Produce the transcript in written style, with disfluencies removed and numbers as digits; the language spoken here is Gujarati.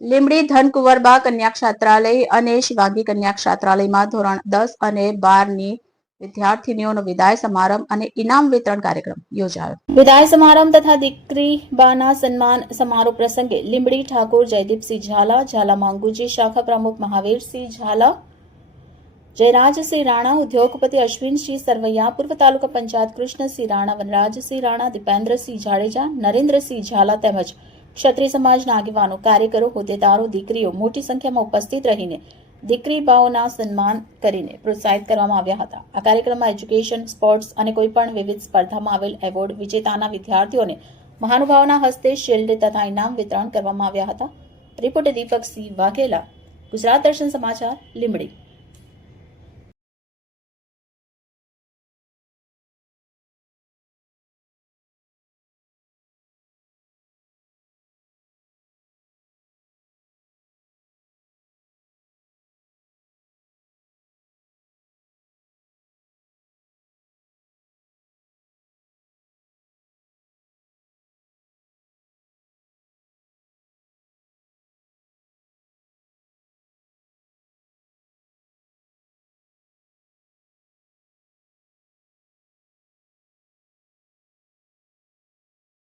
લીંબડી ધનકુંવરબા કન્યા છાત્રાલય અને શિવાંગી કન્યા છાત્રાલયમાં ધોરણ 10 અને 12 ની વિદ્યાર્થીનીઓનો વિદાય સમારંભ અને ઇનામ વિતરણ કાર્યક્રમ યોજાયો. વિદાય સમારંભ તથા દીકરી બાના સન્માન સમારોહ પ્રસંગે લીંબડી ઠાકોર જયદીપસિંહ ઝાલા, ઝાલા માંગુજી શાખા પ્રમુખ મહાવીરસિંહ ઝાલા, જયરાજસિંહ રાણા, ઉદ્યોગપતિ અશ્વિનસિંહ સરવૈયા, પૂર્વ તાલુકા પંચાયત કૃષ્ણસિંહ રાણા, વનરાજસિંહ રાણા, દીપેન્દ્રસિંહ જાડેજા, નરેન્દ્રસિંહ ઝાલા તેમજ ક્ષત્રિય સમાજના આગેવાનો, કાર્યકરો, હોદ્દેદારો, દીકરીઓ મોટી સંખ્યામાં ઉપસ્થિત રહીને દીકરી બાઓના સન્માન કરીને પ્રોત્સાહિત કરવામાં આવ્યા હતા. આ કાર્યક્રમમાં એજ્યુકેશન, સ્પોર્ટ્સ અને કોઈપણ વિવિધ સ્પર્ધામાં આવેલ એવોર્ડ વિજેતાના વિદ્યાર્થીઓને મહાનુભાવોના હસ્તે શિલ્ડ તથા ઇનામ વિતરણ કરવામાં આવ્યા હતા. રિપોર્ટર દીપકસિંહ વાઘેલા, ગુજરાત દર્શન સમાચાર, લીંબડી.